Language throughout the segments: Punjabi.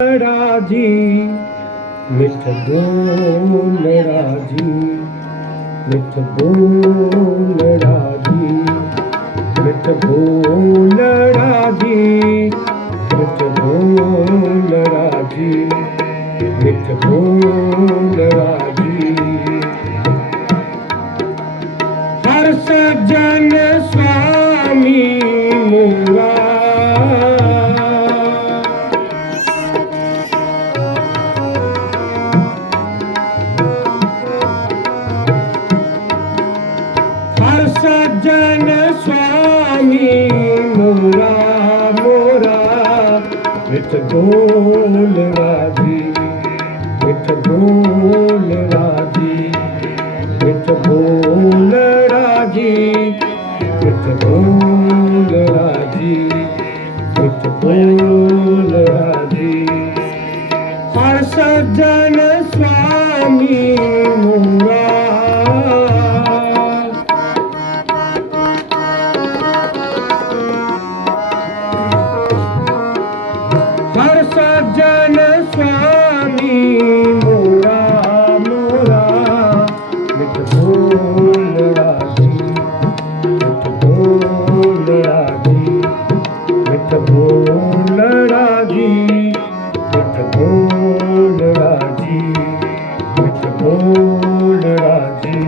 ਰਾਜੀ ਮਿੱਠ ਬੋਲ ਰਾਜੀ ਮਿੱਠ ਬੋਲ ਰਾਜੀ ਮਿੱਠ ਬੋਲ ਰਾਜੀ ਮਿੱਠ ਬੋਲ ਰਾਜੀ ਮਿੱਠ ਬੋਲ ਰਾਜੀ ਹਰ ਸੱਜਣ ਮਿੱਠ ਬੋਲ ਰਾਜੀ ਮਿੱਠ ਬੋਲ ਰਾਜੀ ਮਿੱਠ ਬੋਲ ਰਾਜੀ ਮਿੱਠ ਬੋਲ ਰਾਜੀ ਮਿੱਠ ਬੋਲ ਰਾਜੀ ਹਰ ਸੱਜਣ ਸੁਆਮੀ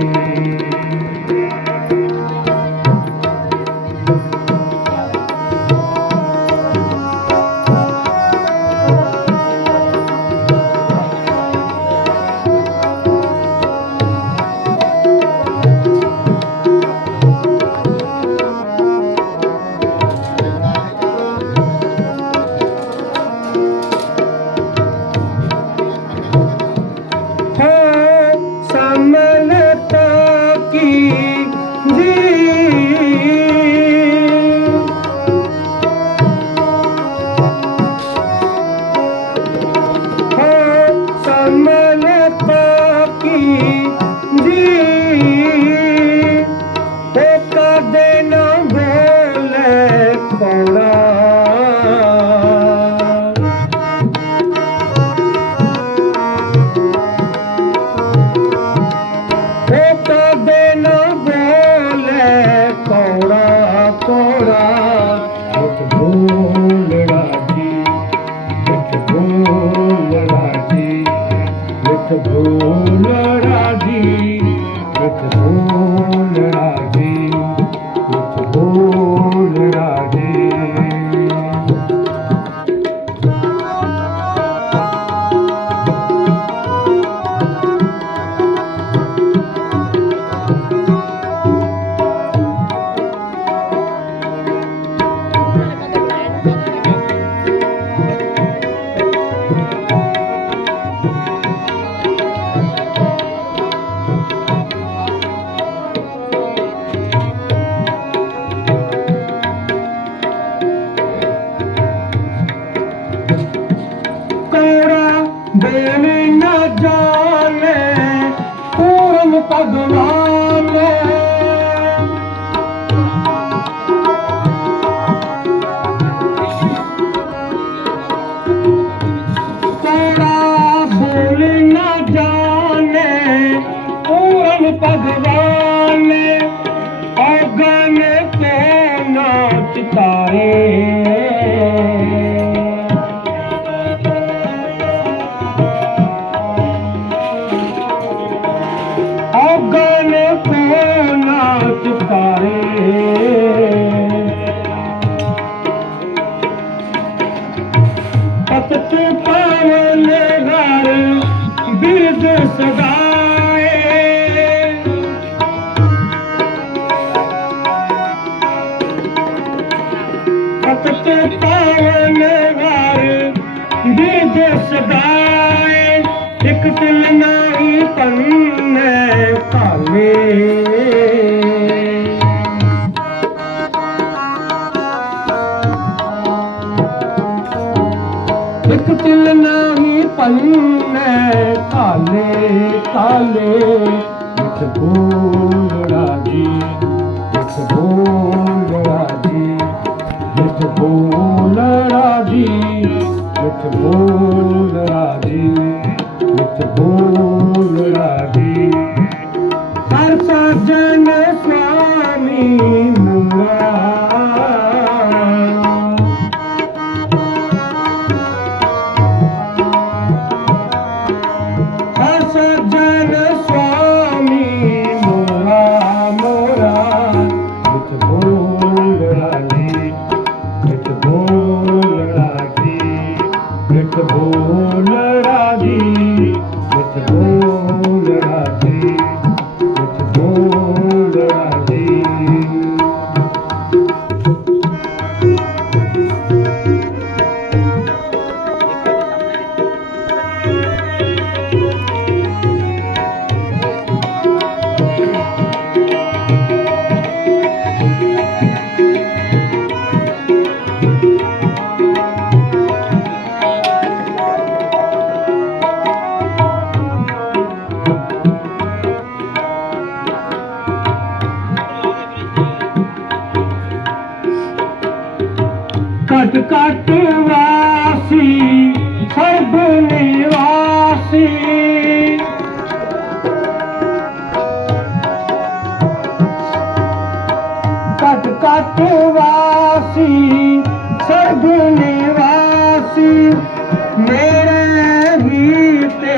ਰਾਜੀ हो ne na ਕਾਲੇ ਕਾਲੇ ਮਿੱਠ ਬੋਲ ਰਾਜੀ ਮਿੱਠ ਬੋਲ ਰਾਜੀ ਮਿੱਠ ਬੋਲ ਰਾਜੀ ਮਿੱਠ ਬੋਲ ਰਾਜੀ ਮਿੱਠ ਬੋਲ ਘਟ ਘਟ ਨਿਵਾਸੀ। ਘਟ ਵਾਸੀ ਸਰਬ ਨਿਵਾਸੀ ਮੇਰੇ ਹੀ ਤੇ